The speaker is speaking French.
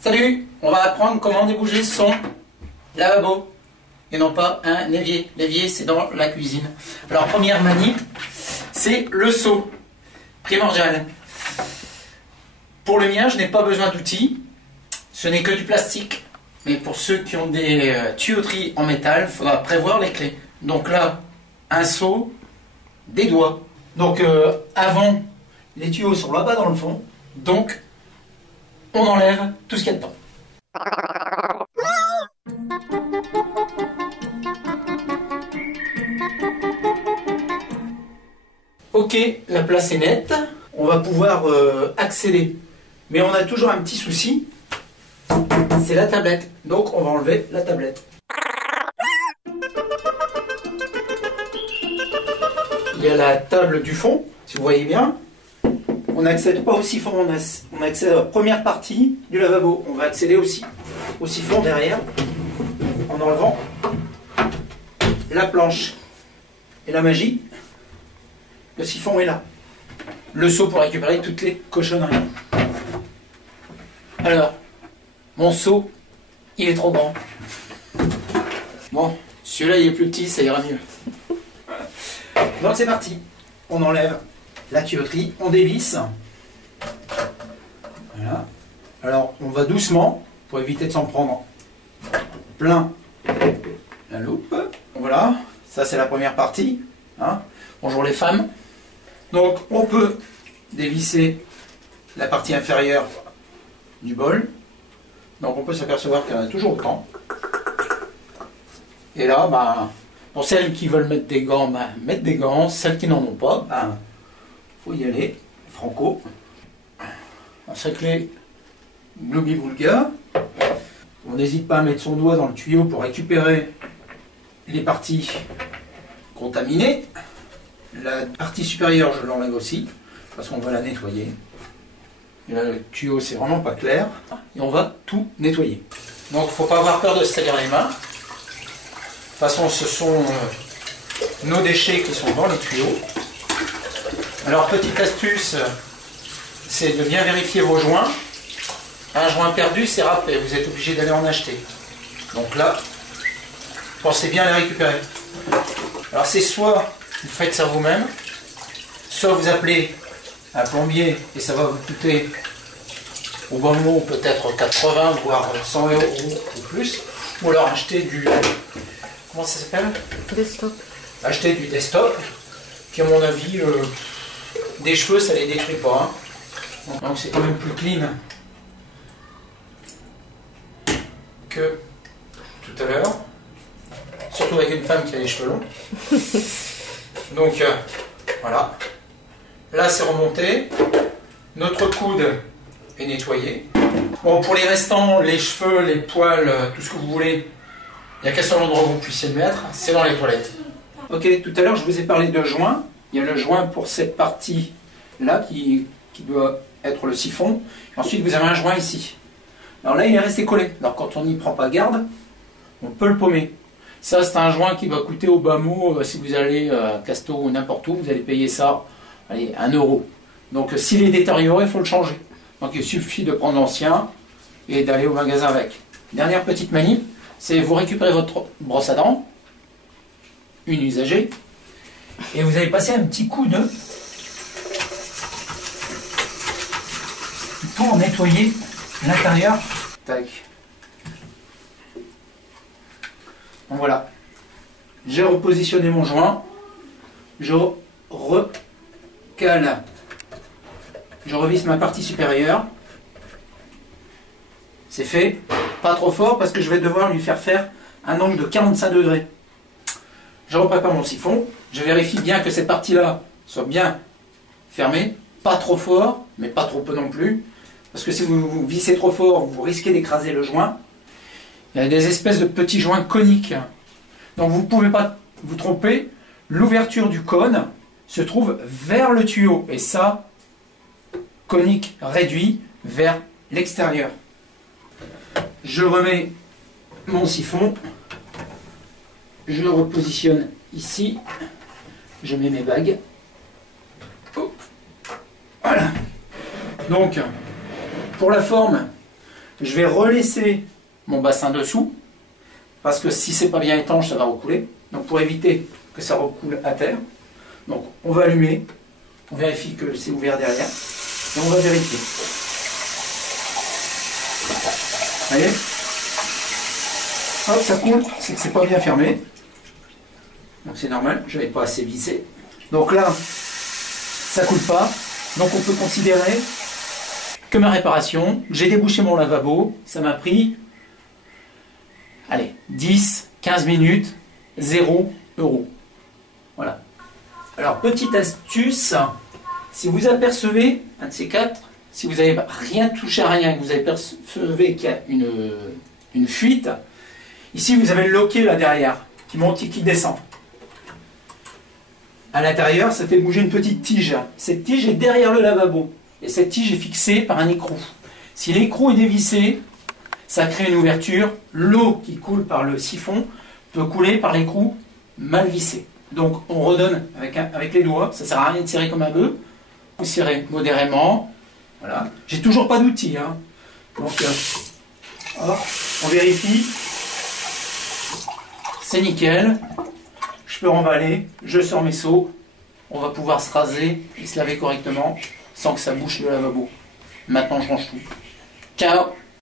Salut, on va apprendre comment déboucher son lavabo et non pas un évier. L'évier, c'est dans la cuisine. Alors, première manie, c'est le seau, primordial. Pour le mien, je n'ai pas besoin d'outils, ce n'est que du plastique. Mais pour ceux qui ont des tuyauteries en métal, il faudra prévoir les clés. Donc là, un seau, des doigts. Donc avant, les tuyaux sont là-bas dans le fond. Donc, on enlève tout ce qu'il y a dedans. Ok, la place est nette. On va pouvoir accéder. Mais on a toujours un petit souci. C'est la tablette. Donc, on va enlever la tablette. Il y a la table du fond, si vous voyez bien. On n'accède pas au siphon, on accède à la première partie du lavabo. On va accéder aussi au siphon derrière en enlevant la planche. Et la magie, le siphon est là. Le seau pour récupérer toutes les cochonneries. Alors, mon seau, il est trop grand. Bon, celui-là il est plus petit, ça ira mieux. Donc c'est parti. On enlève la tuyauterie, on dévisse. Voilà. Alors on va doucement pour éviter de s'en prendre plein la loupe. Voilà, ça c'est la première partie. Hein. Bonjour les femmes. Donc on peut dévisser la partie inférieure du bol. Donc on peut s'apercevoir qu'il y en a toujours autant. Et là, bah, pour celles qui veulent mettre des gants, bah, mettre des gants. Celles qui n'en ont pas, bah, faut y aller, franco. On s'éclait gloubi-boulga. On n'hésite pas à mettre son doigt dans le tuyau pour récupérer les parties contaminées. La partie supérieure, je l'enlève aussi, parce qu'on va la nettoyer. Et là, le tuyau, c'est vraiment pas clair. Et on va tout nettoyer. Donc, il ne faut pas avoir peur de se salir les mains. De toute façon, ce sont nos déchets qui sont dans les tuyaux. Alors, petite astuce, c'est de bien vérifier vos joints. Un joint perdu, c'est râpé. Vous êtes obligé d'aller en acheter. Donc là, pensez bien à les récupérer. Alors, c'est soit vous faites ça vous-même, soit vous appelez un plombier et ça va vous coûter au bon mot peut-être 80 voire 100 € ou plus, ou alors acheter du... Comment ça s'appelle? Desktop. Acheter du desktop, qui à mon avis, des cheveux ça les détruit pas. Hein. Donc c'est quand même plus clean que tout à l'heure. Surtout avec une femme qui a les cheveux longs. Donc voilà. Là c'est remonté. Notre coude est nettoyé. Bon, pour les restants, les cheveux, les poils, tout ce que vous voulez, il n'y a qu'un seul endroit où vous puissiez le mettre, c'est dans les toilettes. Ok, tout à l'heure je vous ai parlé de joint. Il y a le joint pour cette partie-là qui doit être le siphon. Ensuite vous avez un joint ici. Alors là il est resté collé. Alors quand on n'y prend pas garde, on peut le paumer. Ça c'est un joint qui va coûter au bas mot, si vous allez à Casto ou n'importe où, vous allez payer ça, allez, 1 €. Donc s'il est détérioré, il faut le changer. Donc il suffit de prendre l'ancien et d'aller au magasin avec. Dernière petite manip, c'est vous récupérez votre brosse à dents, une usagée, et vous allez passer un petit coup pour nettoyer l'intérieur. Tac. Donc voilà. J'ai repositionné mon joint. Je recale. Je revisse ma partie supérieure. C'est fait. Pas trop fort parce que je vais devoir lui faire un angle de 45 degrés. Je reprépare mon siphon. Je vérifie bien que cette partie-là soit bien fermée. Pas trop fort, mais pas trop peu non plus. Parce que si vous vissez trop fort, vous risquez d'écraser le joint. Il y a des espèces de petits joints coniques. Donc vous ne pouvez pas vous tromper. L'ouverture du cône se trouve vers le tuyau. Et ça, conique réduit vers l'extérieur. Je remets mon siphon. Je le repositionne ici. je mets mes bagues. Hop. Voilà. Donc, pour la forme, je vais relaisser mon bassin dessous, parce que si c'est pas bien étanche, ça va recouler. Donc pour éviter que ça recoule à terre, donc on va allumer, on vérifie que c'est ouvert derrière, et on va vérifier. Vous voyez? Hop, ça coule, c'est que c'est pas bien fermé. Donc c'est normal, je n'avais pas assez vissé. Donc là, ça coule pas. Donc on peut considérer que ma réparation, j'ai débouché mon lavabo, ça m'a pris, allez, 10, 15 minutes, 0 €. Voilà. Alors, petite astuce, si vous apercevez, un de ces quatre, si vous n'avez rien touché à rien, que vous apercevez qu'il y a une fuite, ici vous avez le loquet là derrière, qui monte et qui descend. À l'intérieur, ça fait bouger une petite tige. Cette tige est derrière le lavabo. Et cette tige est fixée par un écrou. Si l'écrou est dévissé, ça crée une ouverture. L'eau qui coule par le siphon peut couler par l'écrou mal vissé. Donc on redonne avec les doigts. Ça ne sert à rien de serrer comme un bœuf. Vous serrez modérément. Voilà. J'ai toujours pas d'outil. Hein. Donc hop, on vérifie. C'est nickel. Je peux remballer, je sors mes seaux, on va pouvoir se raser et se laver correctement sans que ça bouche le lavabo. Maintenant je range tout. Ciao!